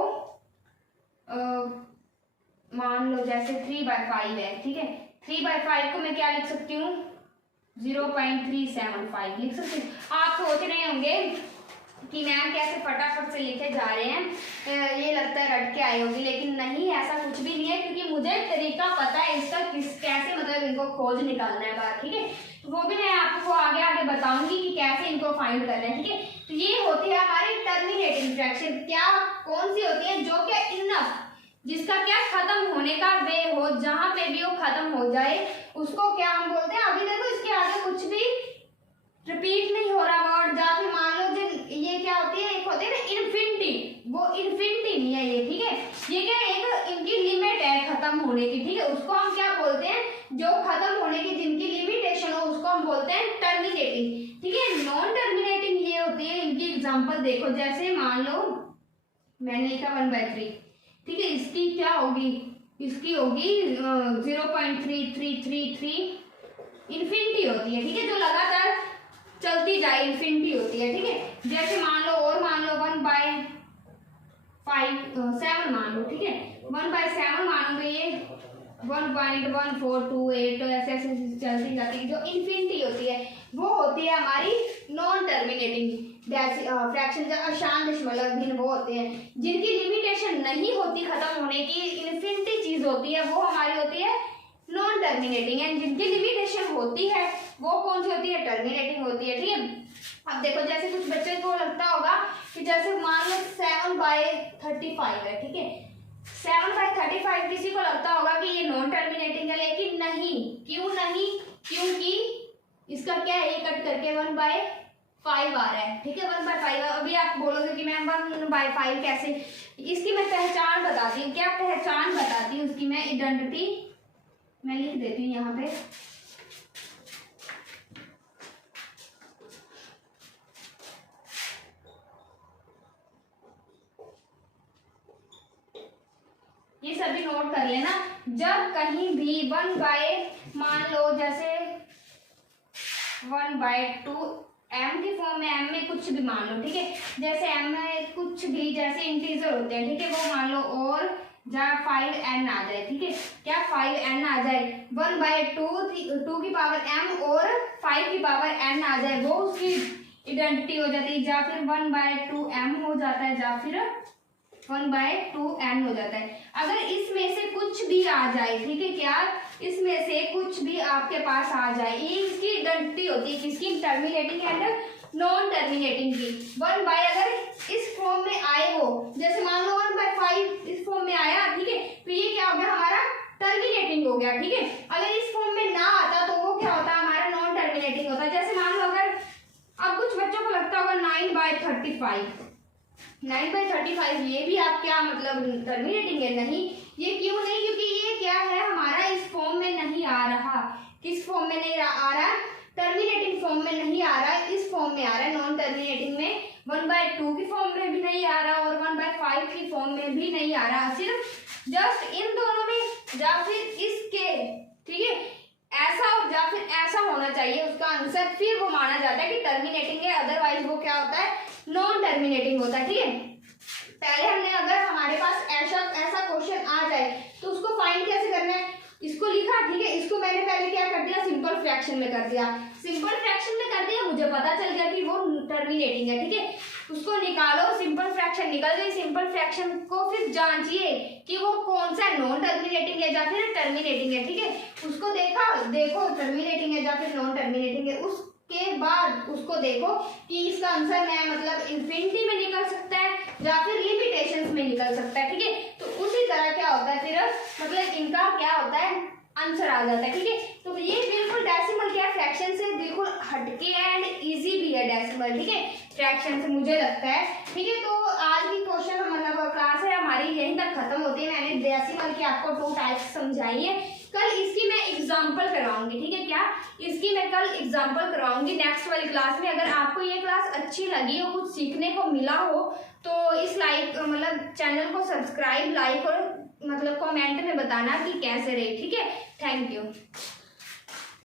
मान लो जैसे 3/5 है, ठीक है। 3/5 को मैं क्या लिख सकती हूँ 0.375 लिख सकती हूँ। आप सोच रहे होंगे कि मैम कैसे फटाफट से लिखे जा रहे हैं, ये लगता है रट के आई होगी, लेकिन नहीं, ऐसा कुछ भी नहीं है, क्योंकि मुझे तरीका पता है इसका कैसे मतलब इनको खोज निकालना है बाहर, ठीक है। तो वो भी मैं आपको आगे बताऊंगी कि कैसे इनको फाइंड करना है, ठीक है। तो ये होती है हमारी टर्मिनेटिंग फ्रैक्शन, क्या कौन सी होती है, जो क्या इनफ, जिसका क्या खत्म होने का वे हो, जहां पे भी वो खत्म हो जाए उसको क्या हम बोलते हैं। अभी देखो इसके आगे कुछ भी रिपीट नहीं हो रहा वर्ड, या फिर मान लो ये क्या होती है, एक होती है ना इन्फिनिटी, वो इन्फिनिटी नहीं है ये, ठीक है। ये क्या एक इनकी लिमिट है खत्म होने की, ठीक है। उसको हम क्या बोलते हैं, जो खत्म होने की जिनकी लिमिटेशन हो उसको हम बोलते हैं टर्मिनेटिंग, ठीक है। नॉन टर्मिनेटिंग ये होती है, इनकी एग्जांपल देखो, जैसे मान लो मैंने लिखा 1/3, ठीक है। इसकी क्या होगी, इसकी होगी 0.3333 इन्फिनिटी होती है, ठीक है, जो लगातार चलती जाए, इन्फिनिटी होती है, ठीक है। जैसे मान लो 1/7 मान लो, ठीक है, 1/7 मानोगे, ये 1.1428 तो ऐसे ऐसे चलती जाती है। जो इन्फिनिटी होती है वो होती है हमारी नॉन टर्मिनेटिंग फ्रैक्शन, जो अशांत दशमलव भिन्न वो होते हैं जिनकी लिमिटेशन नहीं होती खत्म होने की, इन्फिनिटी चीज होती है वो हमारी होती है नॉन टर्मिनेटिंग, एंड जिनकी लिमिटेशन होती है वो कौन सी होती है, टर्मिनेटिंग होती है, ठीक है। अब देखो जैसे कुछ बच्चे को लगता होगा कि जैसे मान लो 7/35 है, ठीक है, 7/35 किसी को लगता होगा कि ये नॉन टर्मिनेटिंग है, लेकिन नहीं। क्यों नहीं? क्योंकि इसका क्या है, कट करके 1/5 आ रहा है, ठीक है, 1/5। अभी आप बोलोगे कि मैम 1/5 कैसे, इसकी मैं पहचान बताती हूँ। क्या पहचान बताती हूँ उसकी, मैं आइडेंटिटी मैं लिख देती हूँ यहाँ पे। ये सभी नोट कर लेना। जब कहीं भी मान लो जैसे 1/2 m की फॉर्म में, m में कुछ भी मान लो, ठीक है, जैसे m में कुछ भी जैसे इंटीजर होते हैं, ठीक है, वो मान लो और जहाँ 5n आ जाए, ठीक है, क्या 5n आ जाए, 1/2 की पावर m और 5 की पावर n आ जाए, वो उसकी आइडेंटिटी हो जाती है। या फिर 1/2m हो जाता है, या फिर 1/2n हो जाता है। अगर इसमें से कुछ भी आ जाए, ठीक है, क्या इसमें से कुछ भी आपके पास आ जाए, ये इसकी आइडेंटिटी होती है किसकी, टर्मिनेटिंग एंड नॉन टर्मिनेटिंग की। 1 बाय अगर इस फॉर्म में आए हो, जैसे मान लो 1/5 इस फॉर्म में आया, ठीक है, तो ये क्या हो गया हमारा, टर्मिनेटिंग हो गया, ठीक है। अगर इस फॉर्म में ना आता तो वो क्या होता है, हमारा नॉन टर्मिनेटिंग होता है। जैसे मान लो अगर अब कुछ बच्चों को लगता होगा 9/35 ये भी आप क्या मतलब टर्मिनेटिंग है, नहीं, ये क्यों नहीं, क्योंकि ये क्या है हमारा इस फॉर्म में नहीं आ रहा। किस फॉर्म में नहीं आ रहा, टर्मिनेटिंग फॉर्म में नहीं आ रहा, इस फॉर्म में आ रहा है, नॉन टर्मिनेटिंग में 1/2 की फॉर्म में भी नहीं आ रहा और 1/5 की फॉर्म में भी नहीं आ रहा, सिर्फ जस्ट इन दोनों में, या फिर इसके, ठीक है, ऐसा या फिर ऐसा होना चाहिए उसका आंसर, फिर वो माना जाता है कि टर्मिनेटिंग है, अदरवाइज वो क्या होता है, नॉन टर्मिनेटिंग होता है, ठीक है। पहले हमने अगर हमारे पास ऐसा क्वेश्चन आ जाए तो उसको फाइंड कैसे करना है, इसको लिखा, ठीक है, इसको मैंने पहले क्या कर दिया, सिंपल फ्रैक्शन में कर दिया, सिंपल फ्रैक्शन में कर दिया, मुझे पता चल गया कि वो टर्मिनेटिंग है, ठीक है, उसको निकालो, सिंपल फ्रैक्शन निकल गई। सिंपल फ्रैक्शन को फिर जांचिए कि वो कौन सा नॉन टर्मिनेटिंग है या फिर टर्मिनेटिंग है, ठीक है, उसको देखो टर्मिनेटिंग है या फिर नॉन टर्मिनेटिंग है, उसके बाद उसको देखो कि इसका आंसर मैं मतलब इन्फिनिटी में निकल सकता है या फिर लिमिटेशंस में निकल सकता है, ठीक है। तो उसी तरह क्या होता है फिर मतलब इनका क्या होता है, आंसर आ जाता है, ठीक है। तो ये बिल्कुल डेसिमल क्या फ्रैक्शन से बिल्कुल हटके एंड इजी भी है डेसिमल, ठीक है, फ्रैक्शन से मुझे लगता है, ठीक है। तो आज की क्वेश्चन मतलब क्लास है हमारी यहीं तक खत्म होती है। मैंने डेसिमल की आपको 2 टाइप्स समझाई है, कल इसकी मैं एग्जाम्पल करवाऊंगी, ठीक है, क्या इसकी मैं कल एग्जाम्पल करवाऊंगी नेक्स्ट वाली क्लास में। अगर आपको ये क्लास अच्छी लगी हो, कुछ सीखने को मिला हो, तो इस मतलब चैनल को सब्सक्राइब, लाइक और मतलब कमेंट में बताना कि कैसे रहे, ठीक है। Thank you.